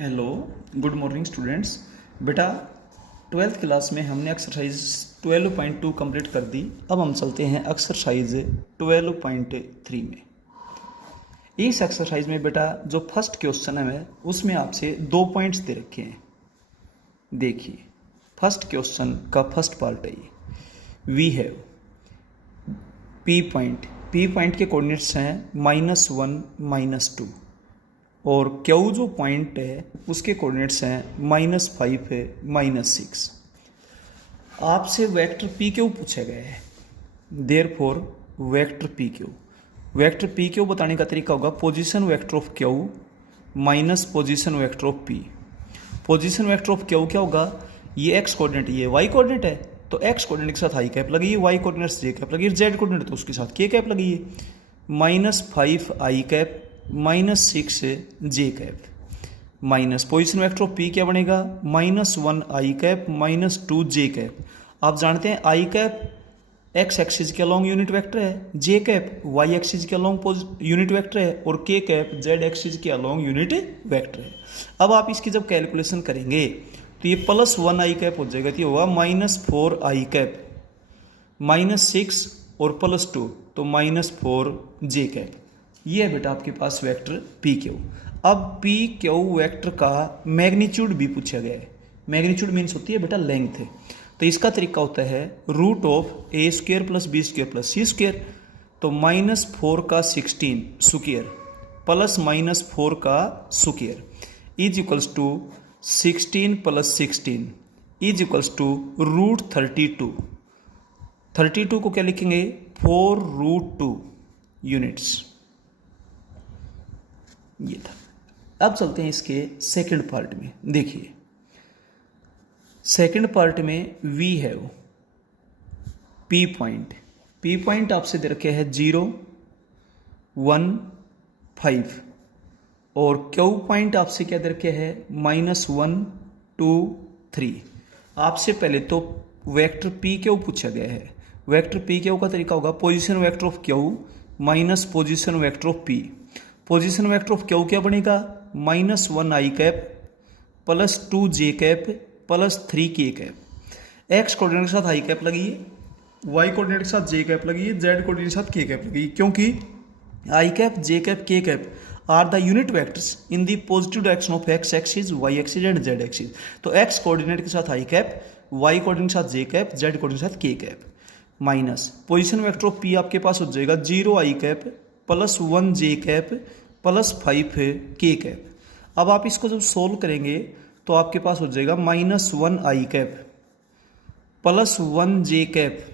Hello, good morning students. बेटा 12th class में हमने एक्सरसाइज 12.2 कंप्लीट कर दी। अब हम चलते हैं एक्सरसाइज 12.3 में। इस एक्सरसाइज में बेटा जो फर्स्ट क्वेश्चन है उसमें आपसे 2 पॉइंट्स दे रखे हैं। देखिए फर्स्ट क्वेश्चन का फर्स्ट पार्ट है ये। वी हैव पी पॉइंट के कोऑर्डिनेट्स हैं -1 -2 और क्यू जो पॉइंट है उसके कोऑर्डिनेट्स हैं -5 है -6। आपसे वेक्टर पी क्यू पूछा गया है। देयरफॉर वेक्टर पी क्यू बताने का तरीका होगा position vector of Q minus position vector of P. Position vector of Q क्या होगा? ये एक्स कोऑर्डिनेट, ये वाई कोऑर्डिनेट है, तो एक्स कोऑर्डिनेट के साथ आई कैप लगाइए, वाई कोऑर्डिनेट से जे कैप लगाइए, जेड कोऑर्डिनेट तो उसके साथ के कैप लगाइए। -5 I cap -6 J cap minus position vector of P क्या बनेगा? -1 आई कैप -2 जे कैप। आप जानते हैं आई कैप एक्स एक्सिस के अलॉन्ग यूनिट वेक्टर है, जे कैप वाई एक्सिस के अलॉन्ग यूनिट वेक्टर है और के कैप जेड एक्सिस के अलॉन्ग यूनिट वेक्टर है। अब आप इसकी जब कैलकुलेशन करेंगे तो ये +1 आई कैप हो जाएगा, तो ये होगा -4 आई कैप -6 और +2 तो -4 जे कैप। ये है बेटा आपके पास वेक्टर पी क्यू। अब पी क्यू वेक्टर का मैग्नीट्यूड भी पूछा गया है। मैग्नीट्यूड मीन्स होती है बेटा लेंथ है। तो इसका तरीका होता है √(a² + b² + c²। तो -4 का 16 स्क्वायर प्लस -4 का square is equals to 16 + 16 is equals to √32। 32 को क्या लिखेंगे? 4√2 यूनिट्स। ये था। अब चलते हैं इसके सेकंड पार्ट में। देखिए सेकंड पार्ट में वी हैव पी पॉइंट आपसे दे रखे हैं 0 1 5 और क्यू पॉइंट आपसे क्या दे रखे हैं? -1 2 3। आपसे पहले तो वेक्टर पी क्यू पूछा गया है। वेक्टर पी क्यू का तरीका होगा position vector of Q minus position vector of P. Position vector of Q क्या बनेगा? -1 आई कैप +2 जे कैप +3 के कैप। एक्स कोऑर्डिनेट के साथ आई कैप लगाइए, वाई कोऑर्डिनेट के साथ जे कैप लगाइए, जेड कोऑर्डिनेट के साथ के कैप लगाइए, क्योंकि i cap j cap k cap are the unit vectors in the positive direction of x axis y axis and z axis. तो एक्स कोऑर्डिनेट के साथ आई कैप, वाई कोऑर्डिनेट के साथ जे कैप, जेड कोऑर्डिनेट के साथ के cap minus position vector of P आपके पास हो जाएगा 0 आई कैप +1 जे कैप +5 के कैप। अब आप इसको जब सोल्व करेंगे तो आपके पास हो जाएगा -1 आई cap +1 j cap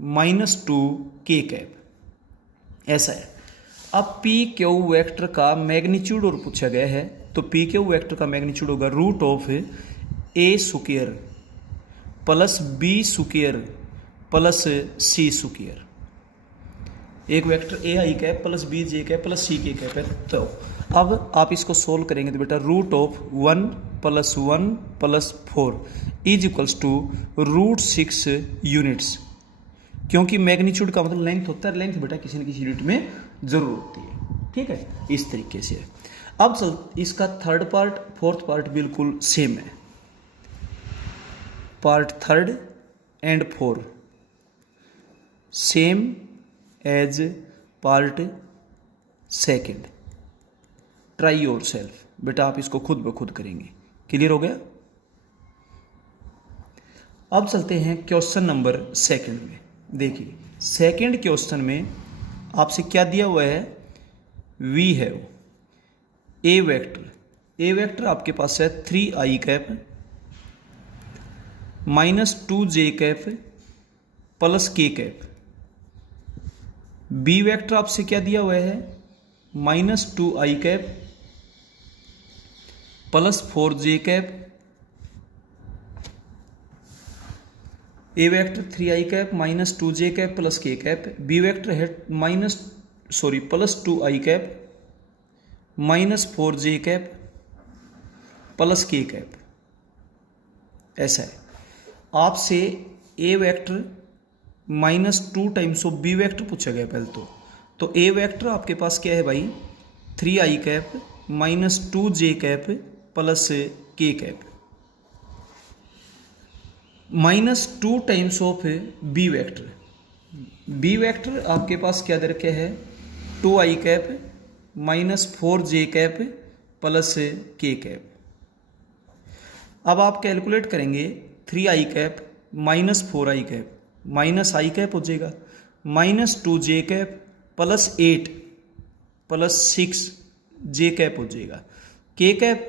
-2 k cap. ऐसा है। अब पी क्यू वेक्टर का मैग्नीट्यूड और पूछा गया है, तो पी क्यू वेक्टर का मैग्नीट्यूड होगा √(a² + b² + c²। एक vector A I cap +b J cap +c के कैप है। तो अब आप इसको सोल्व करेंगे तो बेटा √1 + 1 + 4 इज इक्वल्स टू √6 यूनिट्स। क्योंकि मैग्नीट्यूड का मतलब लेंथ होता है, लेंथ बेटा किसी न किसी यूनिट में जरूर होती है। ठीक है, इस तरीके से। अब चल इसका थर्ड पार्ट फोर्थ पार्ट बिल्कुल सेम है। Part third and fourth same as part second. Try yourself. बेटा आप इसको खुद ब खुद करेंगे। क्लियर हो गया? अब चलते हैं क्वेश्चन नंबर सेकंड में। देखिए सेकंड क्वेश्चन में आपसे क्या दिया हुआ है? वी हैव ए वेक्टर आपके पास है 3 आई कैप -2 जे cap +k cap. B vector आपसे क्या दिया हुआ है? -2 आई cap +4 J cap. A vector 3 I cap -2 J cap +k cap. B vector है +2 आई कैप -4 जे कैप +k कैप। ऐसा है। आपसे A vector -2 times of B vector पूछा गया पहले तो ए वेक्टर आपके पास क्या है भाई? 3 आई cap -2 J cap plus k cap -2 times of B vector. B vector आपके पास क्या दे रखे है 2i cap -4j cap plus k cap. अब आप कैलकुलेट करेंगे 3i cap -4i cap -i cap हो जाएगा -2j कैप +8 +6j कैप हो जाएगा। के कैप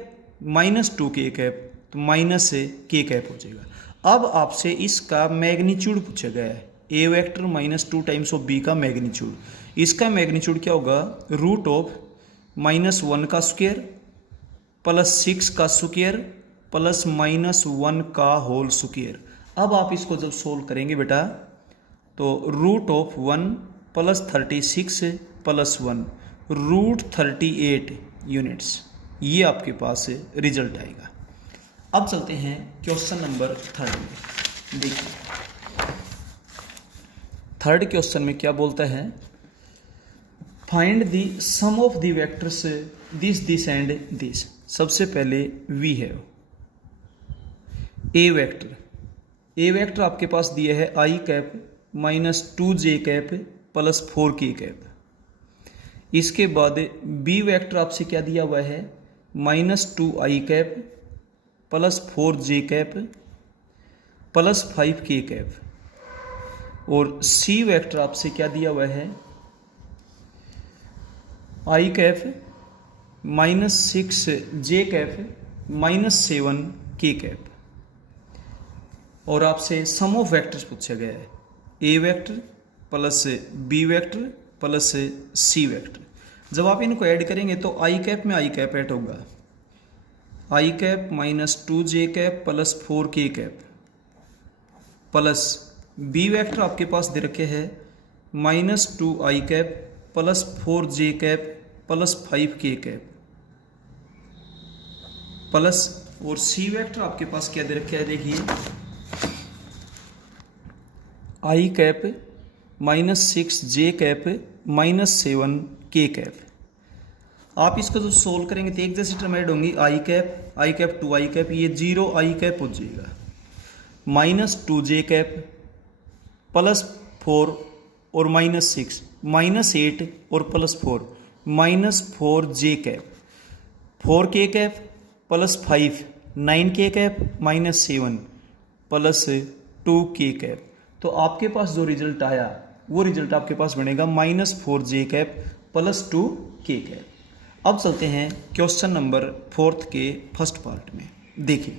-2k कैप तो -k कैप हो जाएगा। अब आपसे इसका मैग्नीट्यूड पूछा गया है A vector -2 times of B का मैग्नीट्यूड। इसका मैग्नीट्यूड क्या होगा √(-1) का स्क्वायर +6 का स्क्वायर +(-1) का होल स्क्वायर। अब आप इसको जब सोल्व करेंगे बेटा तो √(1 + 36 + 1 √38 यूनिट्स, ये आपके पास रिजल्ट आएगा। अब चलते हैं क्वेश्चन नंबर 3 में। देखिए थर्ड क्वेश्चन में क्या बोलता है, find the sum of the vectors this and this. सबसे पहले वी है ए वेक्टर। ए वेक्टर आपके पास दिया है i cap -2j cap +4k cap. इसके बाद बी वेक्टर आपसे क्या दिया हुआ है -2i cap +4j cap +5k cap. और सी वेक्टर आपसे क्या दिया हुआ है i cap -6j cap -7k cap. और आपसे सम ऑफ वेक्टर्स पूछा गया है A vector plus B vector plus C vector. जब आप इनको ऐड करेंगे तो i कैप में i कैप ऐड होगा i cap -2j cap +4k cap plus B vector आपके पास दे रखे हैं -2i cap +4j cap +5k cap plus और सी वेक्टर आपके पास क्या दे रखे है देखिए i cap -6j cap -7k cap. आप इसको जो सोल्व करेंगे तो एक जैसी टर्म ऐड होंगी i कैप 2i कैप, ये 0i कैप हो जाएगा -2j कैप +4 और -6 -8 और +4 -4j cap 4k cap +5 9k cap -7 +2k cap. तो आपके पास जो रिजल्ट आया वो रिजल्ट आपके पास बनेगा -4j कैप +2k कैप। अब चलते हैं क्वेश्चन नंबर 4 के फर्स्ट पार्ट में। देखिए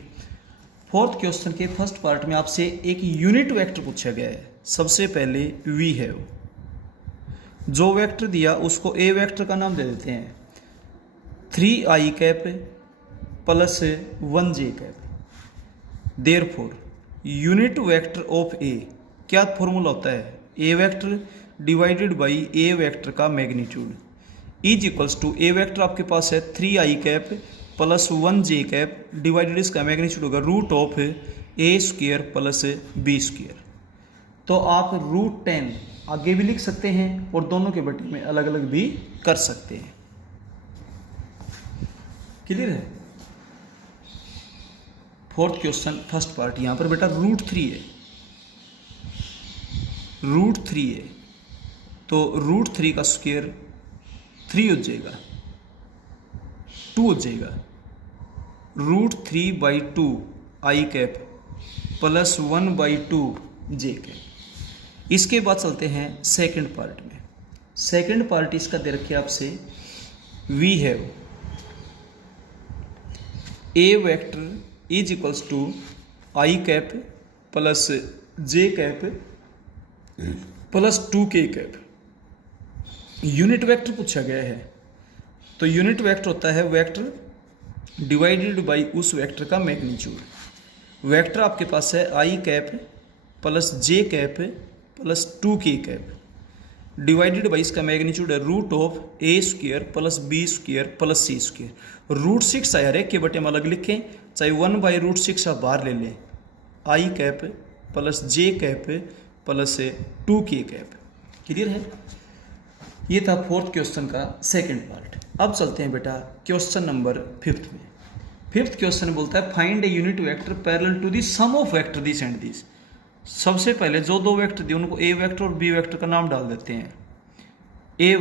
फोर्थ क्वेश्चन के फर्स्ट पार्ट में आपसे एक यूनिट वेक्टर पूछा गया है। सबसे पहले वी है, जो वेक्टर दिया उसको ए वेक्टर का नाम दे देते हैं 3i cap +1j cap. Therefore unit vector of A, क्या फॉर्मूला होता है A vector divided by A vector का magnitude is equals to A vector आपके पास है 3i cap +1j cap divided इसका मैग्नीट्यूड होगा √(a² + b²। तो आप √10 आगे भी लिख सकते हैं और दोनों के बटे में अलग अलग भी कर सकते हैं। क्लियर है। फोर्थ क्वेश्चन फर्स्ट पार्ट यहां पर बेटा √3 है, √3 है तो √3 का स्क्वायर 3 हो जाएगा 2 हो जाएगा √3/2 i कैप +1/2 j कैप। इसके बाद चलते हैं सेकंड पार्ट में। सेकंड पार्ट इसका दे रखे आपसे वी है A vector is equals to i cap +j cap +2k cap. Unit vector पूछा गया है तो यूनिट वेक्टर होता है वेक्टर डिवाइडेड बाई उस वेक्टर का मैग्नीट्यूड। वेक्टर आपके पास है i cap +j cap +2k cap divided by इसका मैग्नीट्यूड है √(a² + b² + c²। √6 आया के बटे हम अलग लिखें, चाहे 1/√6 आप बाहर ले लें। i cap +j cap +2k cap. Clear है। ये था फोर्थ क्वेश्चन का सेकंड पार्ट। अब चलते हैं बेटा क्वेश्चन नंबर 5 में। फिफ्थ क्वेश्चन बोलता है find a unit vector parallel to the sum of vector this and this. सबसे पहले जो दो वेक्टर दिए उनको ए वेक्टर और बी वेक्टर का नाम डाल देते हैं। ए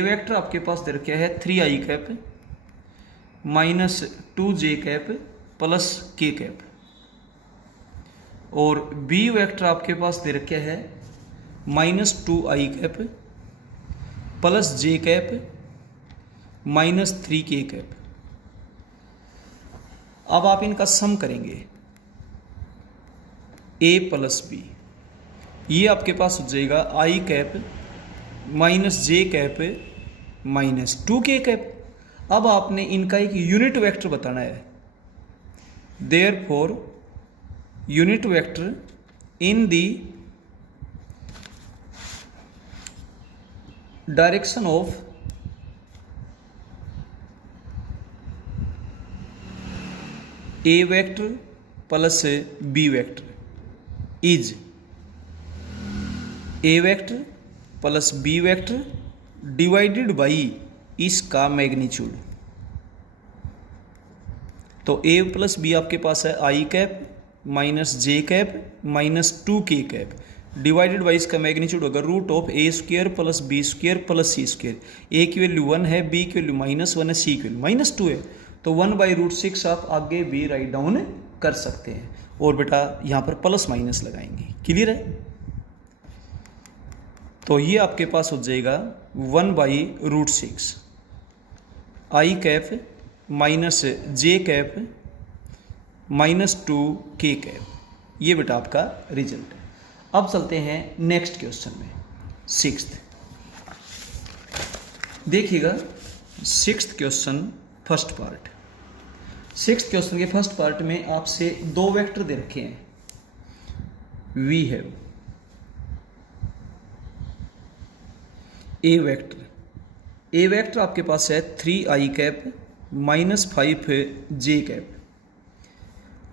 वेक्टर आपके पास दे रखा है 3i cap minus 2j cap plus k cap, और बी वेक्टर आपके पास दे रखा है minus 2i cap plus j cap minus 3k cap. अब आप इनका सम करेंगे a प्लस बी, ये आपके पास हो जाएगा i cap minus j cap minus 2k cap. अब आपने इनका एक यूनिट वेक्टर बताना है। Therefore unit vector in the direction of A vector plus B vector is A vector plus B vector divided by इसका मैग्नीट्यूड। तो A plus B आपके पास है आई cap minus J cap minus 2k cap divided by इसका magnitude होगा root of A square plus B square plus C square. ए की value 1 है, B की वैल्यू -1 है, सी की वैल्यू -2 है, तो 1/√6 आप आगे भी राइट डाउन कर सकते हैं। और बेटा यहाँ पर प्लस माइनस लगाएंगे। क्लियर है? तो ये आपके पास हो जाएगा 1/√6 आई कैप माइनस जे कैप माइनस 2k कैप। ये बेटा आपका रिजल्ट है। अब चलते हैं नेक्स्ट क्वेश्चन में, सिक्स्थ। देखिएगा sixth question first part. Sixth question के फर्स्ट पार्ट में आपसे दो वेक्टर दे रखे हैं। वी हैव ए वेक्टर आपके पास है 3i cap minus 5j cap,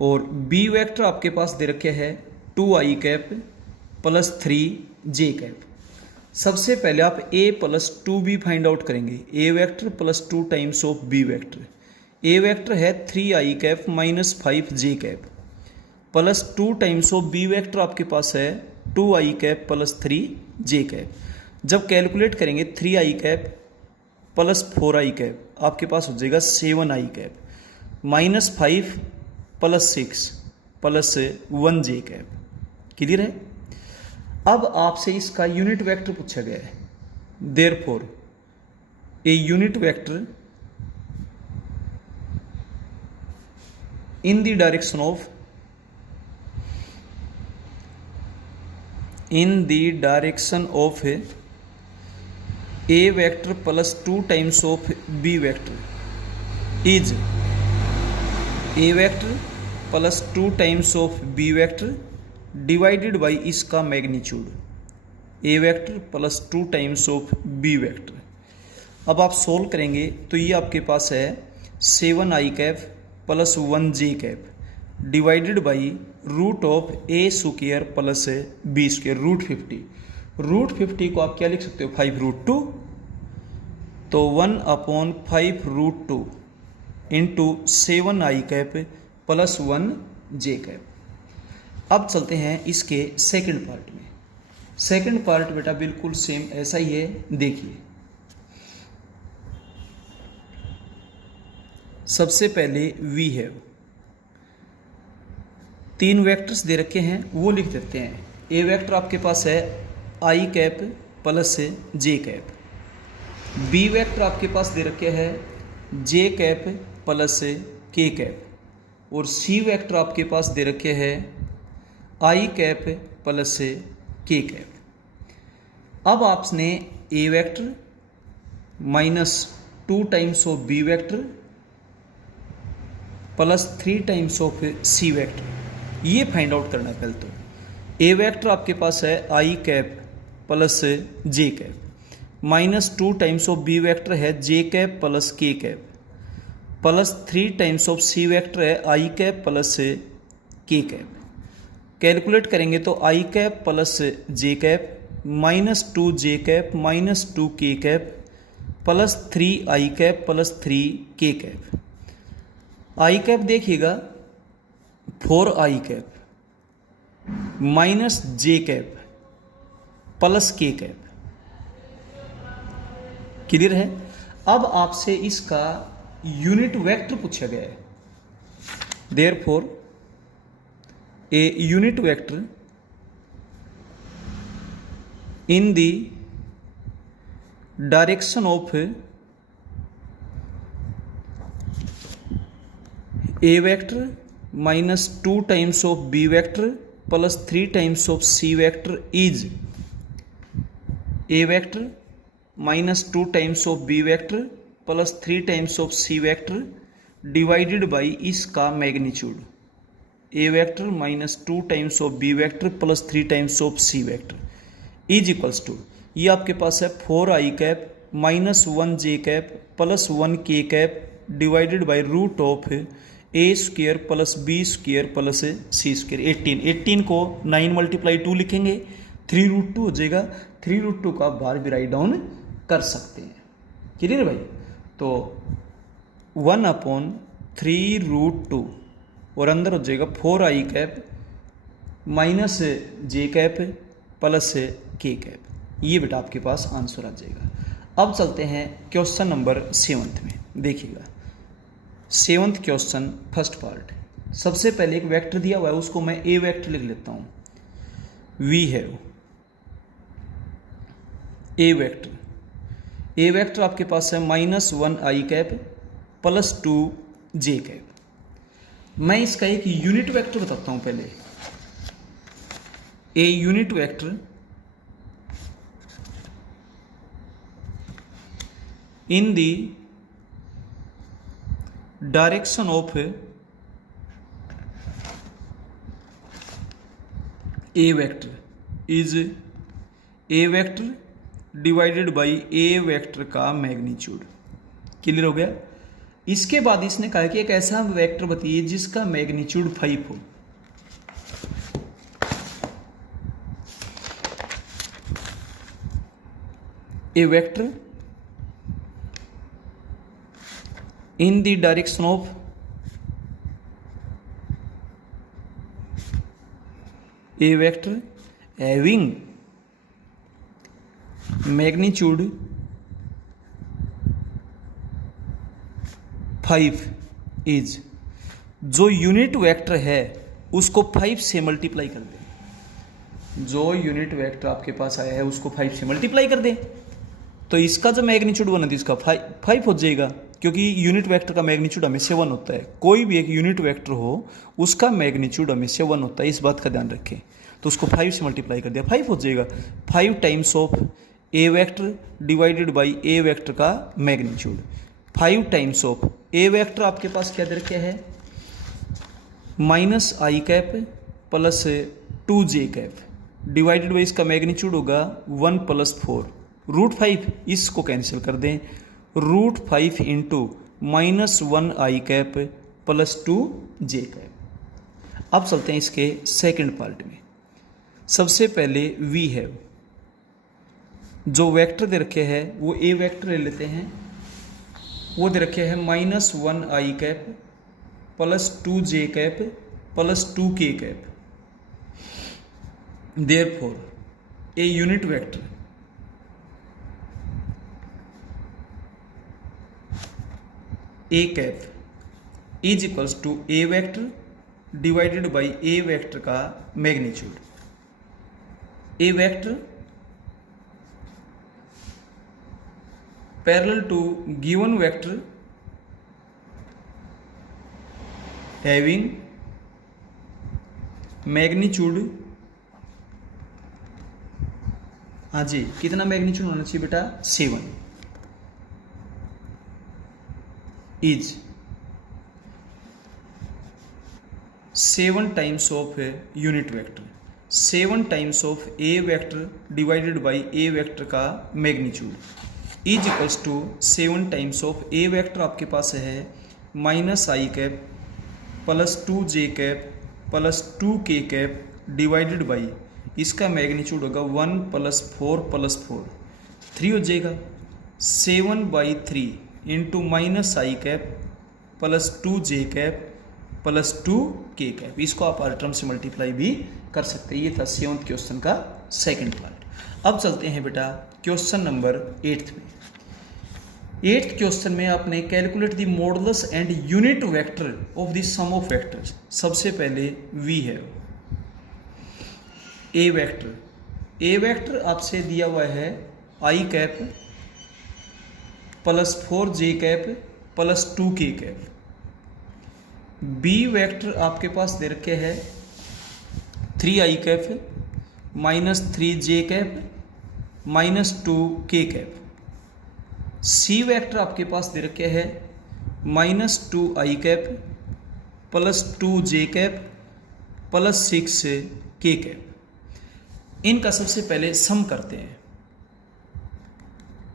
और बी वेक्टर आपके पास दे रखे है 2i cap plus 3j cap. सबसे पहले आप a plus 2b find out करेंगे। A vector plus 2 times of B vector. A vector है 3i cap minus 5j cap plus 2 times of B vector आपके पास है 2i cap plus 3j cap. जब calculate करेंगे 3i cap plus 4i cap आपके पास हो जाएगा 7i cap minus 5 plus 6 plus 1j cap. Clear है? अब आपसे इसका यूनिट वेक्टर पूछा गया है। Therefore a unit vector in the direction of A vector plus 2 times of B vector is A vector plus 2 times of B vector divided by इसका magnitude. A vector plus 2 times of B vector. अब आप solve करेंगे तो ये आपके पास है 7i cap plus 1j cap divided by root of A square plus B square √50 को आप क्या लिख सकते हो 5√2, तो 1/5√2 into 7i cap plus 1j cap. अब चलते हैं इसके सेकंड पार्ट में। सेकंड पार्ट बेटा बिल्कुल सेम ऐसा ही है। देखिए सबसे पहले वी हैव 3 वेक्टर्स दे रखे हैं, वो लिख देते हैं। ए वेक्टर आपके पास है आई कैप प्लस जे कैप। बी वेक्टर आपके पास दे रखे है j cap plus k cap, और सी वेक्टर आपके पास दे रखे है आई कैप प्लस के कैप। अब आपने A vector minus 2 times of B vector plus 3 times of C vector ये फाइंड आउट करना है। पहले तो ए वेक्टर आपके पास है आई cap plus J cap minus 2 times of B vector है j cap plus k cap plus 3 times of C vector है आई cap plus k cap. Calculate करेंगे तो i cap plus J cap minus 2j cap minus 2k cap plus 3i cap plus 3k cap. I cap देखिएगा 4 i cap minus J cap plus k cap. Clear है। अब आपसे इसका unit vector पूछा गया है। Therefore a unit vector in the direction of A vector minus 2 times of B vector plus 3 times of C vector is A vector minus 2 times of B vector plus 3 times of C vector divided by इसका magnitude. A vector minus 2 times of B vector plus 3 times of C vector is equals to, ये आपके पास है 4 i cap minus 1 j cap plus 1 के cap divided by root of A square plus B square plus C square 18 को 9 multiply 2 लिखेंगे, 3√2 हो जाएगा। 3√2 का बार भी राइट डाउन कर सकते हैं। क्लियर भाई। तो 1/3√2 और अंदर हो जाएगा 4 i cap minus J cap plus k cap. ये बेटा आपके पास आंसर आ जाएगा। अब चलते हैं क्वेश्चन नंबर 7 में। देखिएगा 7th क्वेश्चन फर्स्ट पार्ट। सबसे पहले एक वेक्टर दिया हुआ है, उसको मैं ए वेक्टर लिख लेता हूं। We have A vector. A vector आपके पास है माइनस 1 आई कैप प्लस 2 जे कैप। मैं इसका एक यूनिट वेक्टर बताता हूं पहले। A unit vector in the direction of A vector is A vector divided by A vector का मैग्नीट्यूड। क्लियर हो गया। इसके बाद इसने कहा कि एक ऐसा वेक्टर बताइए जिसका मैग्नीट्यूड 5 हो। A vector in the direction of A vector having magnitude 5 is, जो यूनिट वेक्टर है उसको 5 से मल्टीप्लाई कर दें। जो यूनिट वेक्टर आपके पास आया है उसको 5 से मल्टीप्लाई कर दें, तो इसका जो मैग्नीट्यूड बना था इसका 5 हो जाएगा, क्योंकि यूनिट वेक्टर का मैग्नीट्यूड हमेशा 1 होता है। कोई भी एक यूनिट वेक्टर हो उसका मैग्नीट्यूड हमेशा 1 होता है, इस बात का ध्यान रखें। तो उसको 5 से मल्टीप्लाई कर दिया, 5 हो जाएगा। 5 times of A vector divided by A vector का magnitude. 5 times of A vector आपके पास क्या दे रखा है, minus i cap plus 2 J cap divided by इसका मैग्नीट्यूड होगा 1 प्लस 4 √5। इसको कैंसिल कर दें, √5 इंटू माइनस 1 आई कैप प्लस 2 जे कैप। अब चलते हैं इसके सेकंड पार्ट में। सबसे पहले वी हैव, जो वेक्टर दे रखे हैं वो ए वेक्टर ले लेते हैं। वो दे रखे हैं minus 1 I cap plus 2 J cap plus 2 k cap. Therefore a unit vector A cap is equals to A vector divided by A vector का magnitude. A vector parallel to given vector having magnitude, हाँ जी, कितना मैग्नीट्यूड होना चाहिए बेटा, 7 is 7 times of unit vector. 7 times of A vector divided by A vector का magnitude is equals to 7 times of A vector आपके पास है minus i cap plus 2 J cap plus 2 k cap divided by इसका magnitude होगा 1 plus 4 plus 4 3 हो जाएगा। 7/3 into minus i cap plus 2j cap plus 2k cap. इसको आप हर term से मल्टीप्लाई भी कर सकते हैं। ये था 7th क्वेश्चन का सेकंड पार्ट। अब चलते हैं बेटा क्वेश्चन नंबर 8th में। 8th क्वेश्चन में आपने calculate the modulus and unit vector of the sum of vectors. सबसे पहले वी है ए वेक्टर। ए वेक्टर आपसे दिया हुआ है आई cap plus 4j cap plus 2k cap. B vector आपके पास दे रखे है 3i cap minus 3j cap minus 2k cap. C vector आपके पास दे रखे है minus 2i cap plus 2j cap plus 6k cap. इनका सबसे पहले सम करते हैं।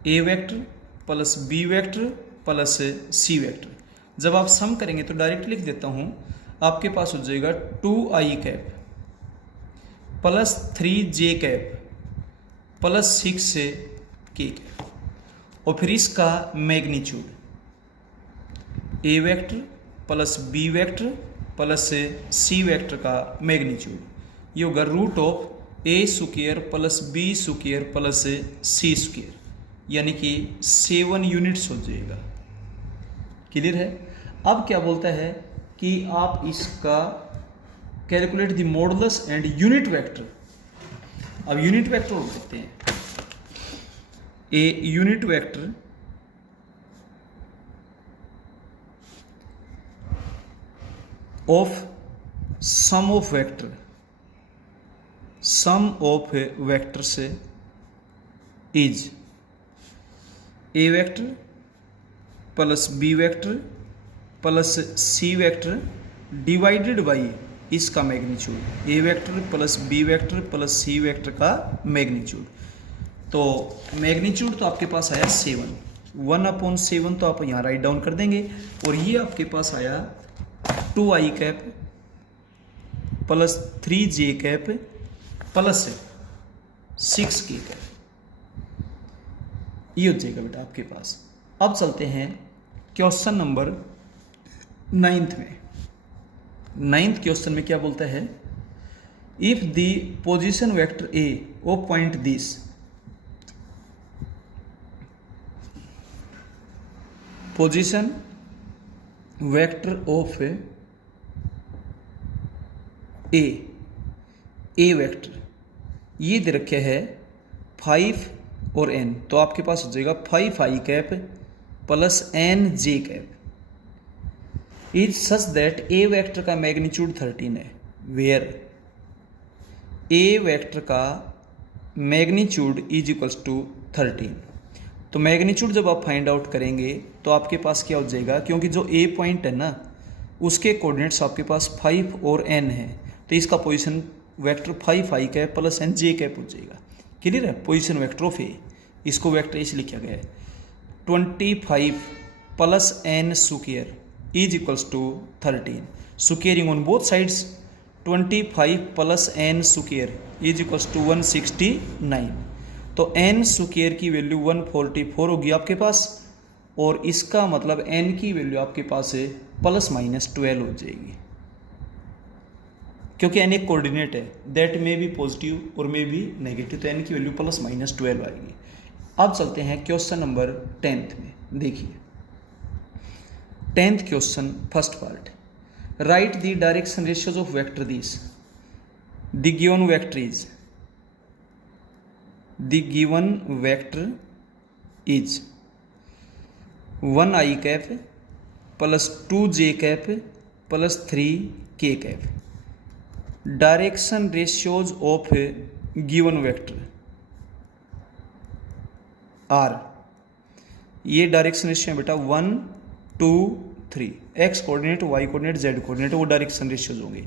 A vector plus B vector plus C vector. जब आप सम करेंगे तो डायरेक्ट लिख देता हूं, आपके पास हो जाएगा 2i cap plus 3j cap plus 6k cap और फिर इसका मैग्नीट्यूड ए vector plus B vector plus C vector का मैग्नीट्यूड ये होगा root of A square plus B square plus C square, यानी कि 7 यूनिट्स हो जाएगा। क्लियर है। अब क्या बोलता है कि आप इसका calculate the modulus and unit vector. अब यूनिट वेक्टर हो सकते हैं a unit vector of sum of vector. Sum of vector से is A vector plus B vector plus C vector divided by इसका मैग्नीट्यूड। ए vector plus B vector plus C vector का magnitude. तो magnitude तो आपके पास आया 7, 1/7 तो आप यहाँ राइट डाउन कर देंगे और ये आपके पास आया 2i cap plus 3j cap plus 6k cap. ये हो जाएगा बेटा आपके पास। अब चलते हैं क्वेश्चन नंबर 9th में। 9th क्वेश्चन में क्या बोलता है, if the position vector A of point this, position vector of A vector ये दे रखे है 5 और n, तो आपके पास हो जाएगा 5i cap plus nj cap is such that A vector का मैग्नीट्यूड 13 है, वेयर ए वेक्टर का मैग्नीट्यूड इज इक्वल्स टू 13। तो मैग्नीट्यूड जब आप फाइंड आउट करेंगे तो आपके पास क्या हो जाएगा, क्योंकि जो ए पॉइंट है ना उसके कोऑर्डिनेट्स आपके पास 5 और n है, तो इसका position vector 5i cap plus nj cap हो जाएगा। क्लियर है। पोजीशन वेक्टर ऑफ ए, इसको वेक्टर इसलिए लिखा गया है 25 plus n square is equals to 13। Squaring on both sides 25 plus n square is equals to 169। तो n स्क्वायर की वैल्यू 144 होगी आपके पास और इसका मतलब n की वैल्यू आपके पास है प्लस माइनस 12 हो जाएगी, क्योंकि n एक कोऑर्डिनेट है, दैट में भी पॉजिटिव और में भी नेगेटिव, तो n की वैल्यू प्लस माइनस 12 आएगी। अब चलते हैं क्वेश्चन नंबर 10th में। देखिए 10th question first part, write the direction ratios of vector this. The given vector is, the given vector is 1i cap plus 2j cap plus 3k cap. Direction ratios of given vector are, ये direction ratio है बेटा 1 2 3, X coordinate Y coordinate Z coordinate वो direction ratios होंगे।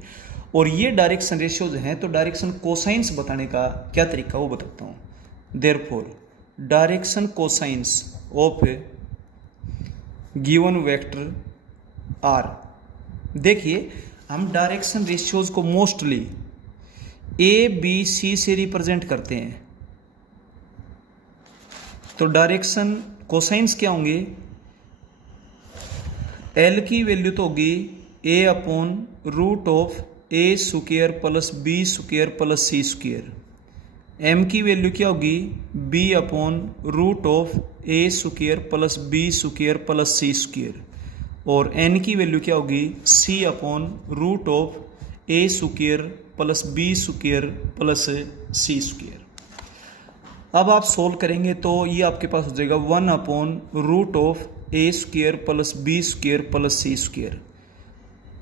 और ये direction ratios हैं तो direction cosines बताने का क्या तरीका वो बताता हूँ। Therefore direction cosines of given vector are, देखिए हम डायरेक्शन रेशियोज को मोस्टली ए बी सी से रिप्रेजेंट करते हैं, तो डायरेक्शन कोसाइंस क्या होंगे, एल की वैल्यू तो होगी A upon root of A square plus B square plus C square. M की वैल्यू क्या होगी B upon root of A square plus B square plus C square. और एन की वैल्यू क्या होगी C upon root of A square plus B square plus C square. अब आप solve करेंगे तो ये आपके पास हो जाएगा 1 upon root of A square plus B square plus C square,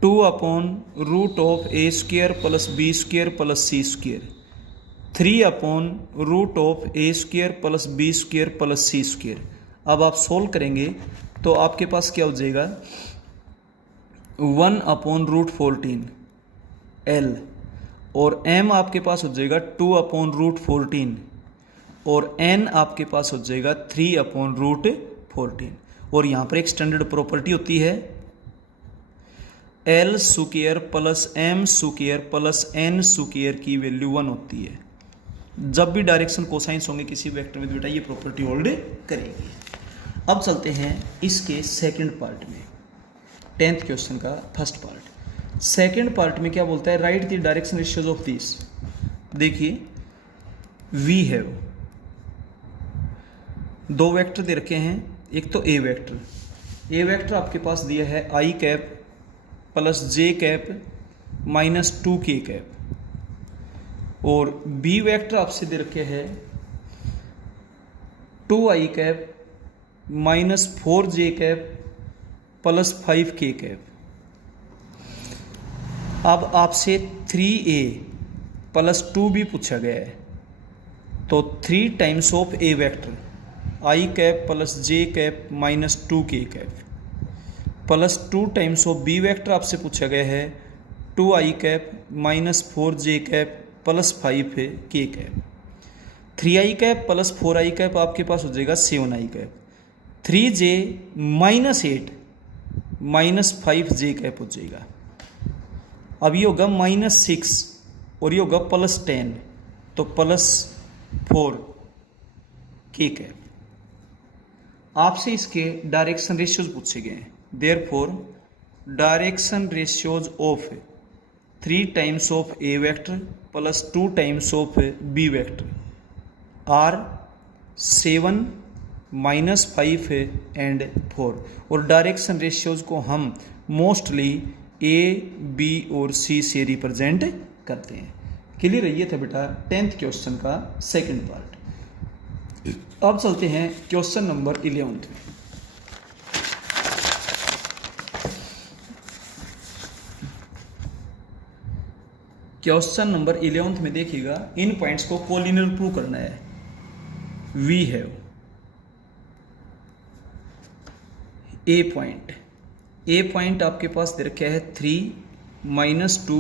2 upon root of A square plus B square plus C square, 3 upon root of A square plus B square plus C square. अब आप solve करेंगे तो आपके पास क्या हो जाएगा 1 upon root 14 L, और m आपके पास हो जाएगा 2 अपॉन रूट 14, और n आपके पास हो जाएगा 3 अपॉन रूट 14। और यहाँ पर एक स्टैंडर्ड प्रॉपर्टी होती है L square plus M square plus N square की वैल्यू 1 होती है। जब भी डायरेक्शन कोसाइंस होंगे किसी वेक्टर में तो बेटा ये प्रॉपर्टी होल्ड करेगी। अब चलते हैं इसके सेकंड पार्ट में, 10th क्वेश्चन का फर्स्ट पार्ट। सेकंड पार्ट में क्या बोलता है right the direction ratios of this. देखिए वी हैव दो वेक्टर दे रखे हैं, एक तो ए वेक्टर आपके पास दिया है आई कैप प्लस जे कैप माइनस 2k कैप, और बी वेक्टर आपसे दे रखे हैं 2i cap minus 4j cap plus 5k cap. अब आपसे 3a प्लस 2b पूछा गया है, तो 3 times of A vector I cap plus J cap minus 2k cap plus 2 times of B vector आपसे पूछा गया है 2i cap minus 4j cap plus 5k cap. 3i cap plus 4i cap आपके पास हो जाएगा 7i cap, 3j minus 8 minus 5j cap हो जाएगा। अब ये होगा माइनस 6 और ये होगा प्लस 10, तो प्लस 4k कैप। आपसे इसके डायरेक्शन रेशियोज पूछे गए हैं, therefore direction ratios of 3 times of A vector plus 2 times of B vector are 7 minus 5 and 4। और डायरेक्शन रेशियोज को हम मोस्टली ए बी और सी से रिप्रेजेंट करते हैं। क्लियर है? ये था बेटा 10th क्वेश्चन का सेकंड पार्ट। अब चलते हैं क्वेश्चन नंबर 11th में। क्वेश्चन नंबर 11th में देखिएगा इन पॉइंट्स को कोलिनियर प्रूव करना है। वी हैव ए पॉइंट आपके पास दे रखा है 3 माइनस 2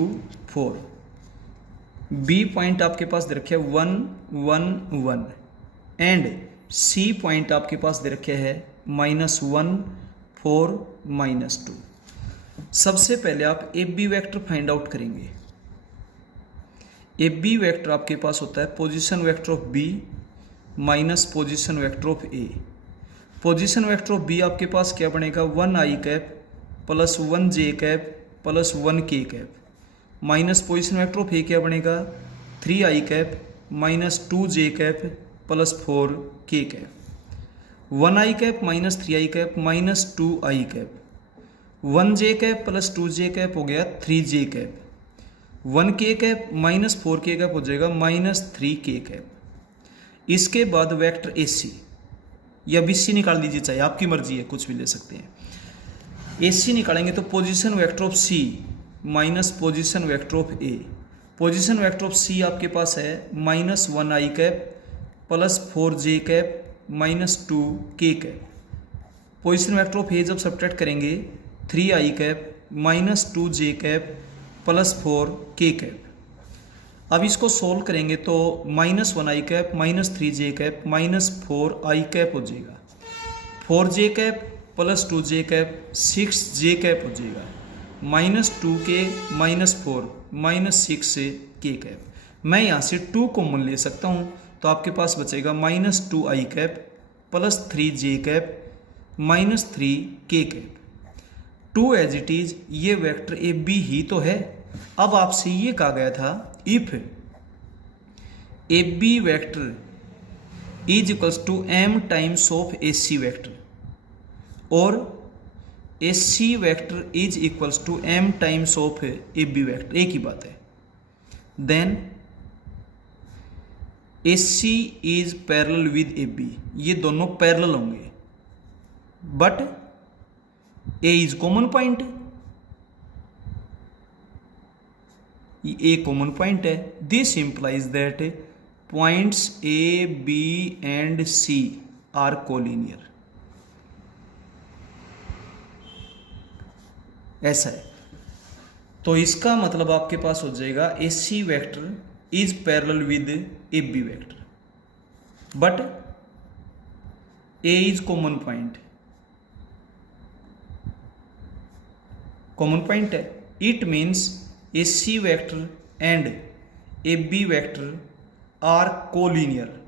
4, बी पॉइंट आपके पास दे रखा है 1 1 1, एंड सी पॉइंट आपके पास दे रखे है -1 4 -2। सबसे पहले आप A B vector find out करेंगे। ए बी वेक्टर आपके पास होता है position vector of B minus position vector of A. Position vector of B आपके पास क्या बनेगा 1i cap plus 1j cap plus 1k cap, minus position vector of A क्या बनेगा 3i cap minus 2j cap plus 4k cap, 1i cap minus 3i cap minus 2i cap, 1j cap plus 2j cap हो गया 3j cap, 1k cap minus 4k cap हो जाएगा minus 3k cap. इसके बाद vector AC या BC निकाल लीजिए, चाहे आपकी मर्जी है, कुछ भी ले सकते हैं। AC निकालेंगे तो position vector of C minus position vector of A। Position vector of C आपके पास है minus 1i cap plus 4j cap minus 2k cap. Position vector of A जब सब्ट्रैक्ट करेंगे 3i cap minus 2j cap plus 4k cap. अब इसको solve करेंगे तो minus 1i cap minus 3j cap minus 4i cap हो जाएगा, 4j cap plus 2j cap 6j cap हो जाएगा, minus 2k minus 4 minus 6k cap. मैं यहाँ से 2 कॉमन ले सकता हूँ तो आपके पास बचेगा minus 2i cap plus 3j cap minus 3k cap. Two as it is, ये वेक्टर ए बी ही तो है। अब आपसे ये कहा गया था if A B vector is equals to m times of A C vector और A C vector is equals to m times of A B vector, एक ही बात है। Then A C is parallel with A B, ये दोनों parallel होंगे, but A is common point, A common point है। This implies that points A B and C are collinear, ऐसा है। तो इसका मतलब आपके पास हो जाएगा A C vector is parallel with A B vector, but A is common point, common point है। It means A C vector and A B vector are collinear,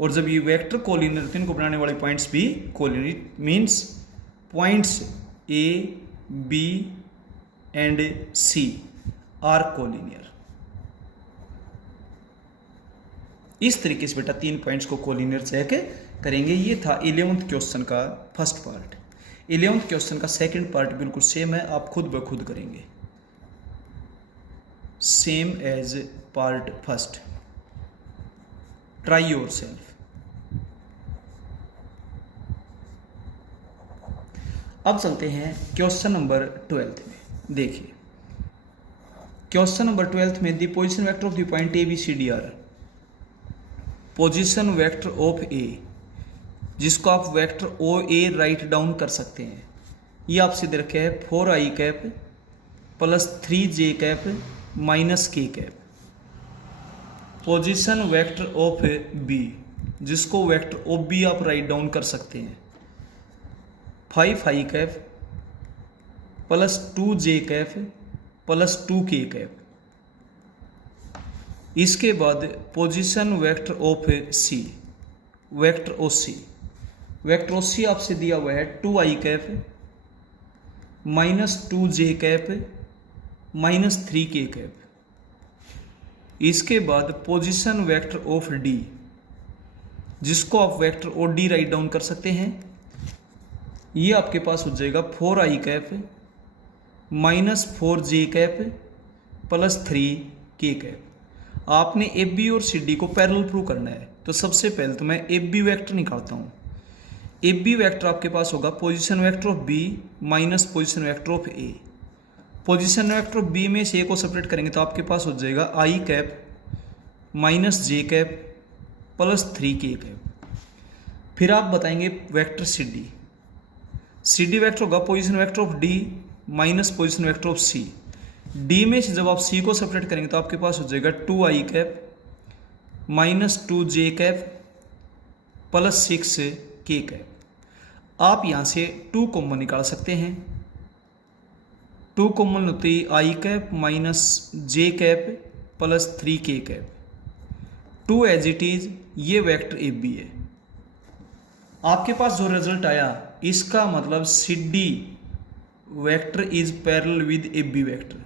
और जब ये वेक्टर कोलिनियर तो इनको बनाने वाले पॉइंट्स भी collinear, means points A B and C are collinear. इस तरीके से बेटा 3 पॉइंट्स को कोलिनियर चेक करेंगे। ये था 11th क्वेश्चन का फर्स्ट पार्ट। 11th क्वेश्चन का सेकंड पार्ट बिल्कुल सेम है, आप खुद ब खुद करेंगे, same as part first. Try yourself. अब चलते हैं क्वेश्चन नंबर 12 में। देखिए क्वेश्चन नंबर 12 में the position vector of the point A B C D are, position vector of A, जिसको आप vector O A write down कर सकते हैं। ये आपसे दे रखा है 4i cap plus 3j cap minus k cap. Position vector of B, जिसको वेक्टर ऑफ बी आप राइट डाउन कर सकते हैं 5i cap plus 2j cap plus 2k cap. इसके बाद position vector of C, vector O C, vector O C आपसे दिया हुआ है 2i cap minus 2j cap minus 3k cap. इसके बाद पोजीशन वेक्टर ऑफ डी, जिसको आप vector O D write down कर सकते हैं। ये आपके पास हो जाएगा 4i cap minus 4j cap plus 3k cap. आपने ए बी और सी डी को पैरेलल प्रूव करना है, तो सबसे पहले तो मैं ए बी वैक्टर निकालता हूँ। ए बी वैक्टर आपके पास होगा position vector of B minus position vector of A. Position vector of B में से ए को सेपरेट करेंगे तो आपके पास हो जाएगा i cap minus j cap plus 3k cap. फिर आप बताएंगे vector C D, C D vector होगा position vector of D minus position vector of C. D में से जब आप सी को सेपरेट करेंगे तो आपके पास हो जाएगा 2i cap minus 2j cap plus 6k cap. आप यहाँ से 2 कॉमन निकाल सकते हैं। 2 कॉमन होती है i cap minus j cap plus 3k cap. 2 as it is, ये वेक्टर ए बी है। आपके पास जो रिजल्ट आया इसका मतलब C D vector is parallel with A B vector.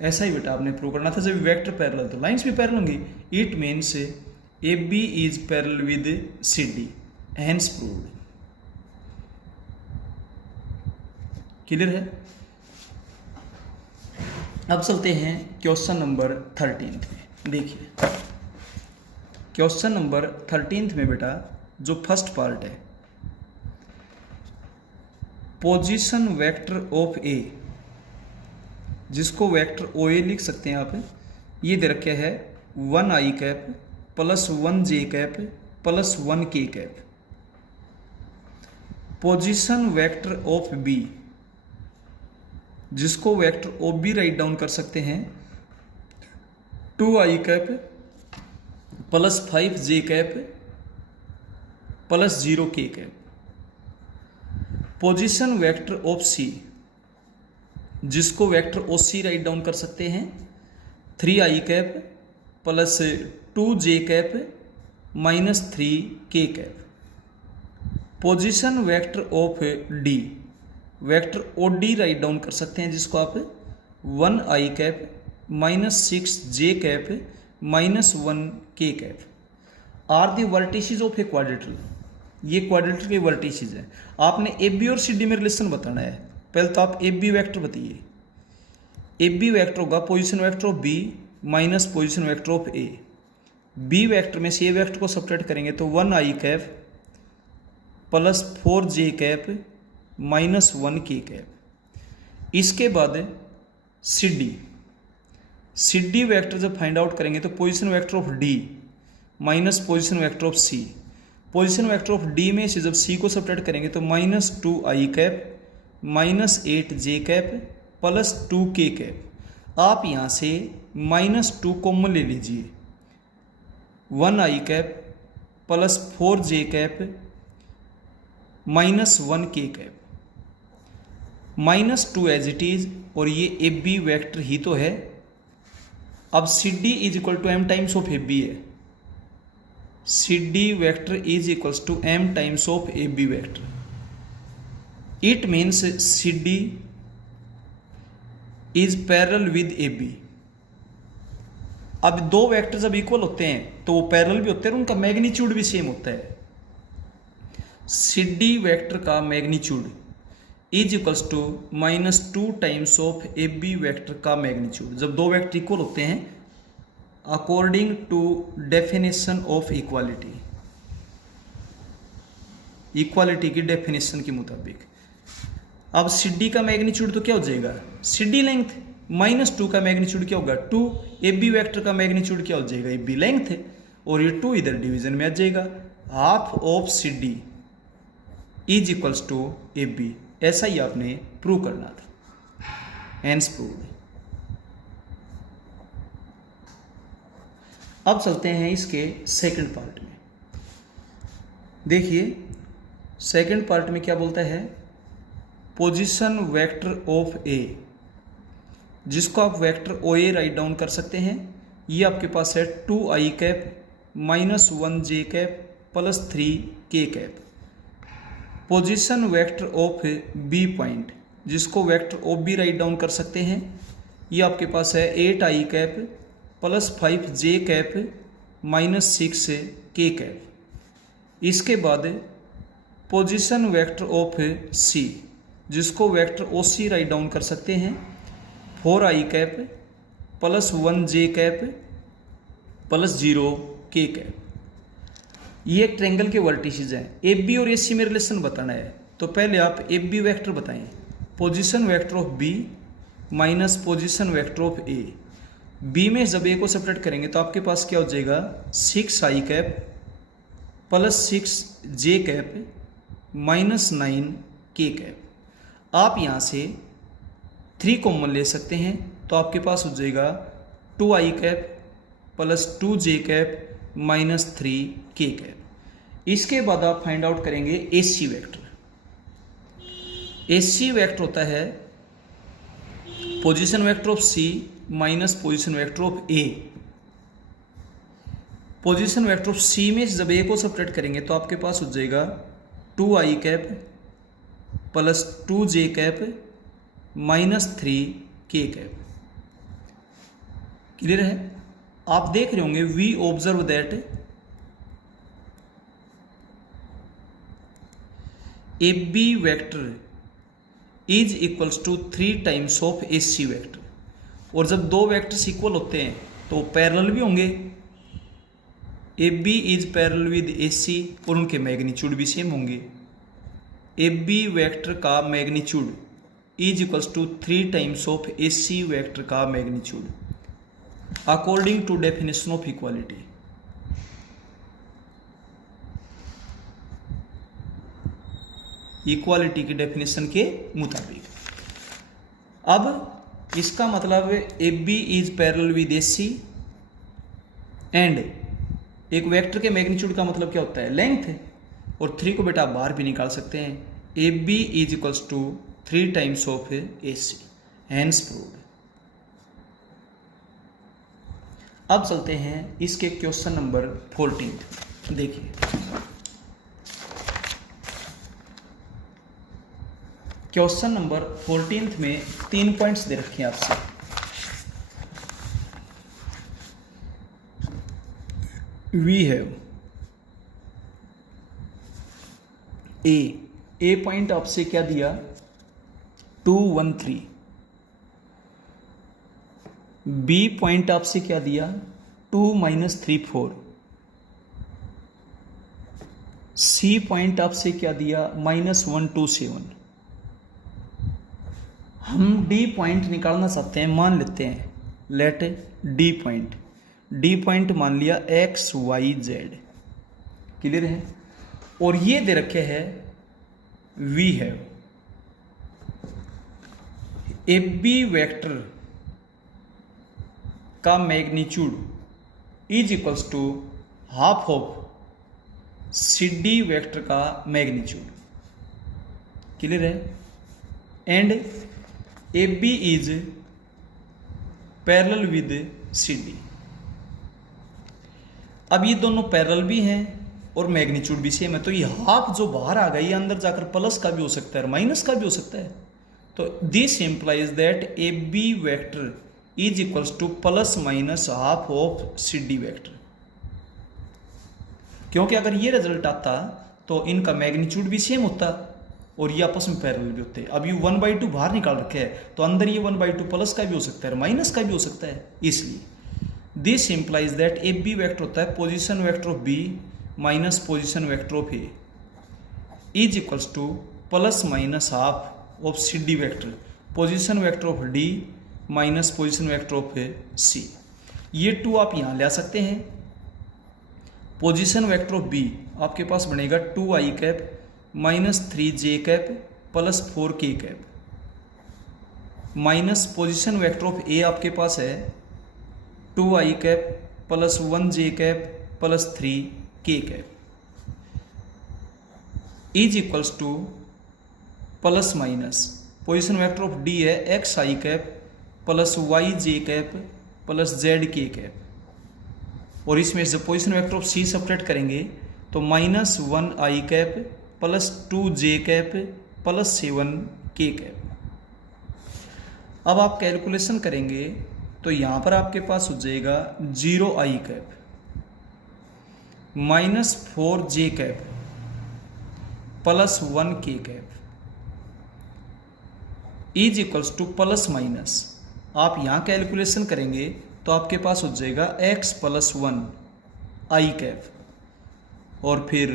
ऐसा ही बेटा आपने प्रूव करना था, जब वेक्टर पैरेलल तो लाइंस भी पैरेलल होंगी। It means A B is parallel with C D, hence proved. Clear है। अब चलते हैं क्वेश्चन नंबर 13 में। देखिए क्वेश्चन नंबर 13 में बेटा जो फर्स्ट पार्ट है, पोजीशन वेक्टर ऑफ ए, जिसको वेक्टर ओ ए लिख सकते हैं आप, ये दे रखे है 1i cap plus 1j cap plus 1k cap. Position vector of B, जिसको vector O B write down कर सकते हैं 2i cap plus 5j cap plus 0k cap. Position vector of C, जिसको vector O C write down कर सकते हैं 3i cap plus 2j cap minus 3k cap. Position vector of D, vector O D write down कर सकते हैं, जिसको आप 1 आई cap minus 6 J cap minus 1 के cap are the vertices of a quadrilateral. ये क्वाड्रेटर के वर्टिसेस है। आपने ए बी और सी डी में रिलेशन बताना है। पहले तो आप ए बी वैक्टर बताइए। ए बी वैक्टर होगा position vector of B minus position vector of A. B vector में से ए वैक्टर को सब्ट्रैक्ट करेंगे तो 1 आई कैप प्लस 4 जे कैप माइनस 1 के कैप। इसके बाद C D, C D vector जब फाइंड आउट करेंगे तो position vector of D minus position vector of C. Position vector of D में से जब सी को सब्ट्रैक्ट करेंगे तो माइनस 2 आई कैप माइनस 8 जे कैप प्लस 2 के कैप। आप यहाँ से माइनस 2 कॉमन ले लीजिए। 1 आई कैप प्लस 4 जे कैप माइनस 1 के cap minus 2 as it is, और ये ए बी वैक्टर ही तो है। अब C D is equal to m times of A B है। C D vector is equals to m times of A B vector. It means C D is parallel with A B. अब दो vector जब equal होते हैं तो वो parallel भी होते हैं और उनका मैग्नीट्यूड भी सेम होता है। सी डी वैक्टर का magnitude is equals to minus 2 times of A B vector का मैग्नीट्यूड। जब दो वेक्टर इक्वल होते हैं according to definition of equality, equality की डेफिनेशन के मुताबिक। अब सी डी का मैग्नीट्यूड तो क्या हो जाएगा, सी डी लेंथ माइनस 2 का मैग्नीट्यूड क्या होगा 2। ए बी वैक्टर का मैग्नीट्यूड क्या हो जाएगा ए बी लेंथ है, और ये 2 इधर डिवीजन में आ जाएगा। Half of C D is equals to A B. ऐसा ही आपने प्रूव करना था। Hence proved. अब चलते हैं इसके सेकंड पार्ट में। देखिए सेकंड पार्ट में क्या बोलता है, पोजीशन वेक्टर ऑफ ए, जिसको आप vector O A write down कर सकते हैं। ये आपके पास है 2 आई cap minus 1 j cap plus 3 के cap. Position vector of B point, जिसको vector of B write down कर सकते हैं। ये आपके पास है 8 i cap plus 5 j cap minus 6 k cap. इसके बाद पोजीशन वेक्टर ऑफ सी, जिसको vector O C write down कर सकते हैं। 4 i cap plus 1 j cap plus 0 K cap. ये एक ट्रायंगल के वर्टिसेस हैं। ए बी और ए सी में रिलेशन बताना है तो पहले आप ए बी वैक्टर बताएं। Position vector of B minus position vector of A. B में जब ए को सेपरेट करेंगे तो आपके पास क्या हो जाएगा 6 आई cap plus 6 J cap minus 9 के कैप। आप यहाँ से 3 कॉमन ले सकते हैं तो आपके पास हो जाएगा 2 आई कैप प्लस 2 जे कैप माइनस 3 के कैप। इसके बाद आप फाइंड आउट करेंगे ए सी वैक्टर। ए सी वैक्टर होता है position vector of C minus position vector of A. Position vector of C में जब ए को सब्ट्रैक्ट करेंगे तो आपके पास हो जाएगा 2 आई कैप प्लस 2 जे कैप माइनस 3 के कैप। क्लियर है? आप देख रहे होंगे we observe that A B vector is equals to 3 times of A C vector. और जब दो वैक्टर्स इक्वल होते हैं तो पैरेलल भी होंगे। A B is parallel with A C और उनके मैग्नीट्यूड भी सेम होंगे। ए बी वैक्टर का magnitude is equals to 3 times of A C vector का magnitude according to definition of equality. Equality की डेफिनेशन के मुताबिक। अब इसका मतलब A B is parallel with A C and एक वेक्टर के मैग्नीट्यूड का मतलब क्या होता है लेंथ है, और 3 को बेटा आप बाहर भी निकाल सकते हैं। A B is equals to 3 times of A C. Hence proved. अब चलते हैं इसके क्वेश्चन नंबर 14। देखिए क्वेश्चन नंबर 14 में 3 पॉइंट्स दे रखे हैं आपसे। वी हैव ए पॉइंट आपसे क्या दिया 213, बी पॉइंट आपसे क्या दिया 2 - 3 4, सी पॉइंट आपसे क्या दिया -1 2 7। हम डी पॉइंट निकालना चाहते हैं, मान लेते हैं लेट डी पॉइंट मान लिया एक्स वाई जेड। क्लियर है। और ये दे रखे हैं we have A B vector का magnitude is equals to half of C D vector का मैग्नीट्यूड। क्लियर है। And A B is parallel with C D. अब ये दोनों पैरेलल भी हैं और मैग्नीट्यूड भी सेम है, तो ये हाफ जो बाहर आ गई अंदर जाकर प्लस का भी हो सकता है और माइनस का भी हो सकता है। तो this implies that A B vector is equals to plus minus half of C D vector. क्योंकि अगर ये रिजल्ट आता तो इनका मैग्नीट्यूड भी सेम होता और ये आपस में पैरेलल भी होते। अब ये 1/2 बाहर निकाल रखे हैं तो अंदर ये 1/2 प्लस का भी हो सकता है माइनस का भी हो सकता है। इसलिए this implies that A B vector होता है position vector of B minus position vector of A is equals to plus minus half of C D vector position vector of D minus position vector of C. ये 2 आप यहां ले आ सकते हैं। Position vector of B आपके पास बनेगा 2i cap minus 3j cap plus 4k cap minus position vector of A आपके पास है 2i cap plus 1j cap plus 3k cap is equals to plus minus position vector of D है xi cap plus yj cap plus zk cap. और इसमें जब position vector of C separate करेंगे तो minus 1i cap plus 2j cap plus 7k cap. अब आप calculation करेंगे तो यहां पर आपके पास हो जाएगा 0i cap minus 4j cap plus 1k cap is equals to plus minus. आप यहां कैलकुलेशन करेंगे तो आपके पास हो जाएगा x प्लस 1i कैप और फिर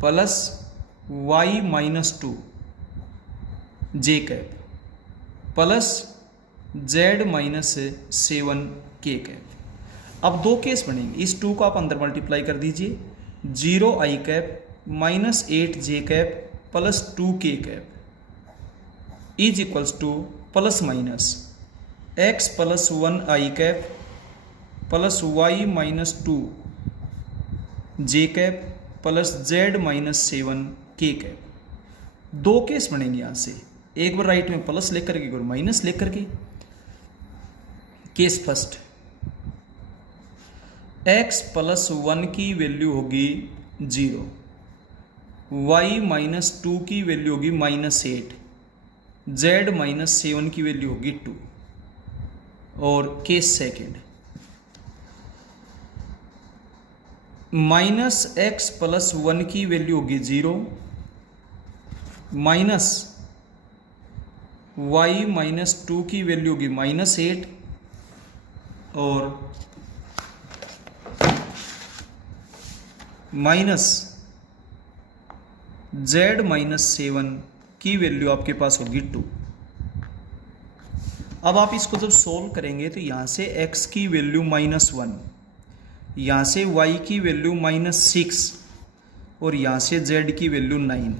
plus y minus 2j cap plus z minus 7k cap. अब 2 केस बनेंगे, इस 2 को आप अंदर मल्टीप्लाई कर दीजिए 0i cap minus 8j cap plus 2k cap is equals to plus minus x plus 1i cap plus y minus 2j cap plus z minus 7k cap. 2 case बनेंगे यहां से, एक बार राइट में प्लस लेकर के एक बार माइनस लेकर के। केस फर्स्ट x प्लस 1 की वैल्यू होगी 0, y माइनस 2 की वैल्यू होगी -8, z माइनस 7 की वैल्यू होगी 2। और case second minus x plus 1 की वैल्यू होगी 0, माइनस y माइनस 2 की वैल्यू होगी -8 और माइनस z माइनस 7 की वैल्यू आपके पास होगी 2। अब आप इसको जब सोल्व करेंगे तो यहाँ से x की वैल्यू -1, यहाँ से y की वैल्यू -6 और यहाँ से z की वैल्यू 9,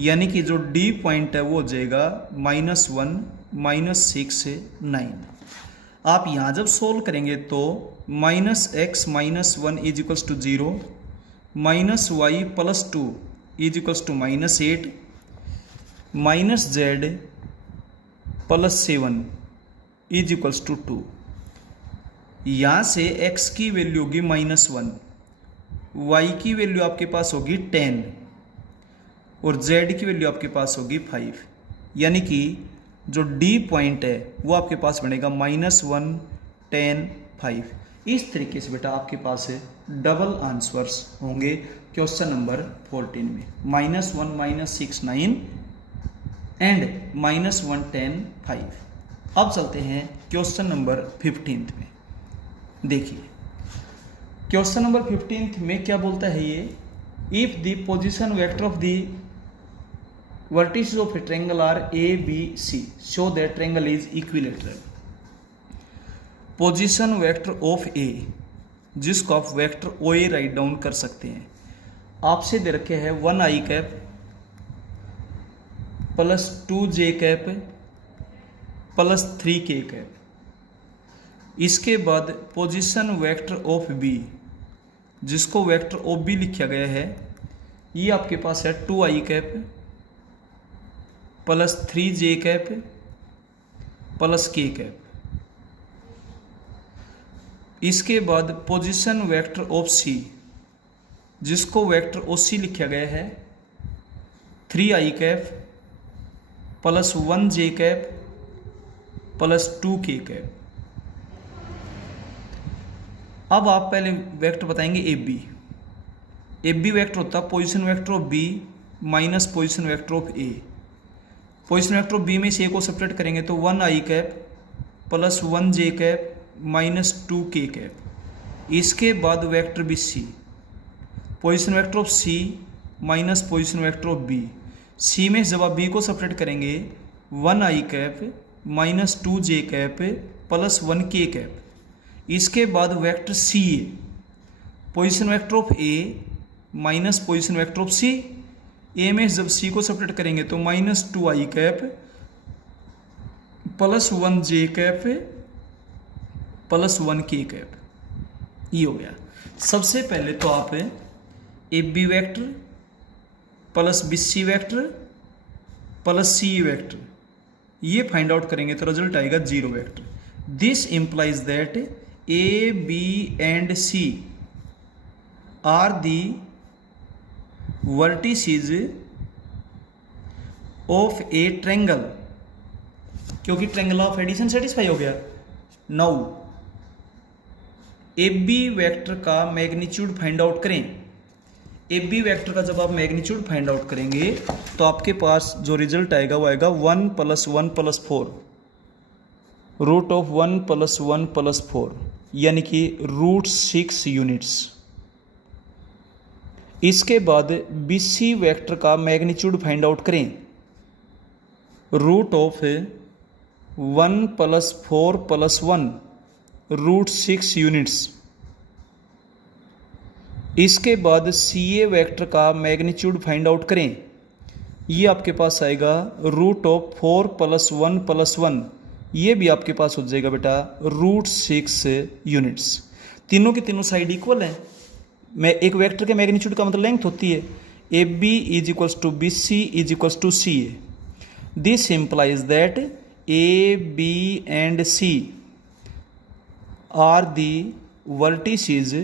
यानी कि जो D पॉइंट है वो हो जाएगा -1 -6 9। आप यहाँ जब सोल्व करेंगे तो -x -1 is equals to 0, -y plus 2 is equals to -8, -z plus 7 is equals to 2। यहाँ से x की वैल्यू होगी -1, y की वैल्यू आपके पास होगी 10 और z की वैल्यू आपके पास होगी 5। यानी कि जो डी पॉइंट है वो आपके पास बनेगा -1 10 5। इस तरीके से बेटा आपके पास डबल आंसर्स होंगे क्वेश्चन नंबर 14 में, -1 -6 9 एंड -1 10 5। अब चलते हैं क्वेश्चन नंबर 15 में। देखिए क्वेश्चन नंबर 15 में क्या बोलता है ये, if the position vector of the vertices of a triangle are A, B, C, show that triangle is equilateral। Position vector of A जिसको आप वेक्टर OA राइट डाउन कर सकते हैं, आपसे दे रखे हैं 1i cap plus 2j cap plus 3k cap. इसके बाद पोजीशन वेक्टर ऑफ B जिसको वेक्टर ऑफ B लिखा गया है, ये आपके पास है 2i cap plus 3j cap plus k cap. इसके बाद पोजीशन वेक्टर ऑफ C जिसको वेक्टर OC लिखा गया है 3i cap plus 1j cap plus 2k cap. अब आप पहले वेक्टर बताएंगे ए बी वेक्टर होता है position vector of B minus position vector of A. Position vector of B में से ए को सेपरेट करेंगे तो 1i cap plus 1j cap minus 2k cap. इसके बाद vector B C, position vector of C minus position vector of B. C में जब आप बी को सेपरेट करेंगे 1i cap minus 2j cap plus 1k cap. इसके बाद vector C A, position vector of A minus position vector of C. A में जब C को सेपरेट करेंगे तो minus 2i cap plus 1j cap plus 1k cap. ये हो गया। सबसे पहले तो आप A B vector plus B C vector plus C vector ये फाइंड आउट करेंगे तो रिजल्ट आएगा 0 vector. This implies that A B and C are the vertices of a triangle, क्योंकि ट्रायंगल ऑफ एडिशन सेटिस्फाई हो गया। Now ए B vector का magnitude find out करें। A B vector का जब आप मैग्नीट्यूड फाइंड आउट करेंगे तो आपके पास जो रिजल्ट आएगा वो आएगा 1 + 1 + 4, रूट ऑफ 1 + 1 + 4 यानी कि √6 यूनिट्स। इसके बाद बी सी वेक्टर का मैग्नीट्यूड फाइंड आउट करें, रूट ऑफ 1 + 4 + 1 √6 यूनिट्स। इसके बाद सी ए वेक्टर का मैग्नीट्यूड फाइंड आउट करें, ये आपके पास आएगा रूट ऑफ 4 + 1 + 1, ये भी आपके पास हो जाएगा बेटा √6 यूनिट्स। तीनों की तीनों साइड इक्वल है। मैं एक वेक्टर के मैग्नीट्यूड का मतलब लेंथ होती है। A B = B C = C A. This implies that A B and C are the vertices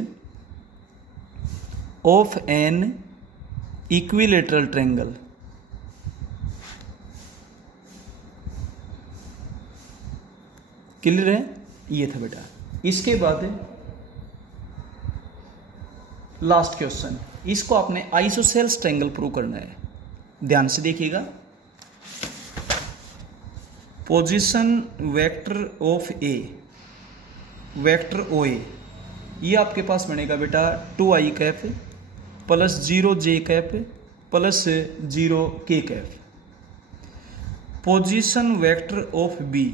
of an equilateral triangle. Clear है? ये था बेटा। इसके बाद लास्ट क्वेश्चन, इसको आपने आइसोसेल्स ट्रायंगल प्रूव करना है। ध्यान से देखिएगा। Position vector of A vector O A, ये आपके पास बनेगा बेटा 2i cap plus 0j cap plus 0k cap. Position vector of B,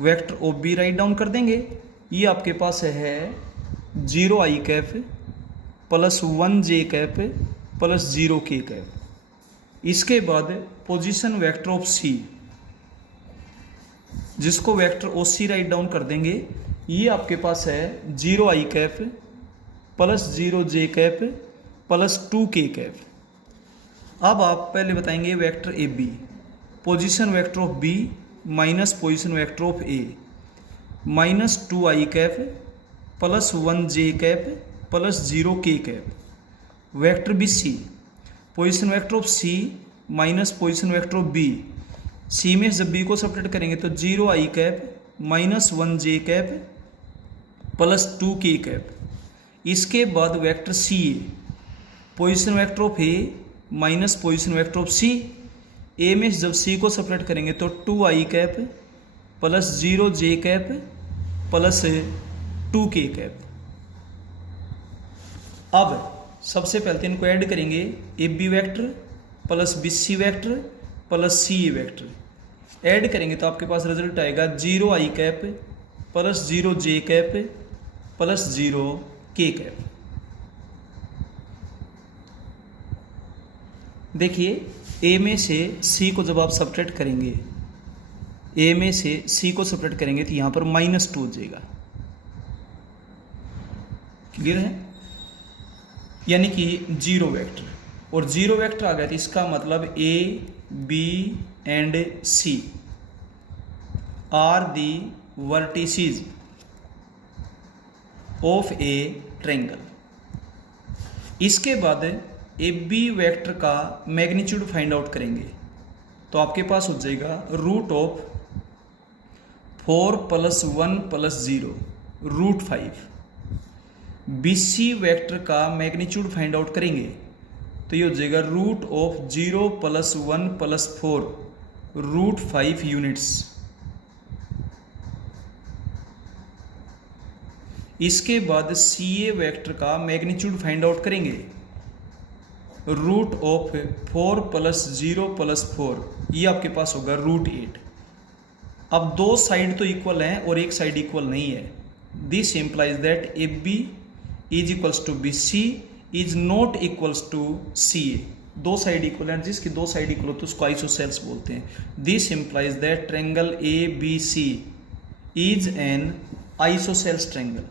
vector of B write down कर देंगे। ये आपके पास है 0i cap plus 1j cap plus 0k cap. इसके बाद पोजीशन वेक्टर ऑफ सी जिसको vector O C write down कर देंगे, ये आपके पास है 0i cap plus 0j cap plus 2k cap. अब आप पहले बताएंगे vector A B, position vector of B minus position vector of A, minus 2i cap plus 1j cap plus 0k cap. Vector B C, position vector of C minus position vector of B, C में जब B को subtract करेंगे तो 0 आई cap minus 1 j cap plus 2 k cap. इसके बाद vector C A, position vector of A minus position vector of C, A में जब C को सब्ट्रैक्ट करेंगे तो 2 आई cap plus 0 J cap plus 2 k cap. अब सबसे पहले तो इनको ऐड करेंगे, A B vector plus B C vector plus C A vector. Add करेंगे तो आपके पास रिजल्ट आएगा 0 आई cap plus 0 J cap plus 0 K cap. देखिए ए में से सी को जब आप सब्ट्रैक्ट करेंगे, ए में से सी को सब्ट्रैक्ट करेंगे तो यहां पर -2 हो जाएगा। क्लियर है? यानी कि 0 वेक्टर, और 0 वेक्टर आ गया तो इसका मतलब A B and C are the vertices of a triangle. इसके बाद ए बी वेक्टर का मैग्नीट्यूड फाइंड आउट करेंगे तो आपके पास हो जाएगा √4 + 1 + 0 √5। बी सी वेक्टर का मैग्नीट्यूड फाइंड आउट करेंगे तो ये हो जाएगा √0 + 1 + 4 √5 यूनिट्स। इसके बाद सी ए वेक्टर का मैग्नीट्यूड फाइंड आउट करेंगे √4 + 0 + 4, ये आपके पास होगा √8। अब दो साइड तो इक्वल हैं और एक साइड इक्वल नहीं है। This implies that A B is equals to B C is not equals to C A. दो साइड इक्वल हैं, जिसकी दो साइड इक्वल हो तो उसको आइसोसेल्स बोलते हैं। This implies that triangle A B C is an isosceles triangle.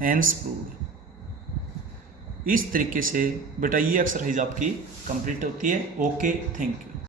Hence proved. इस तरीके से बेटा ये एक्सरसाइज आपकी कंप्लीट होती है। Okay, thank you.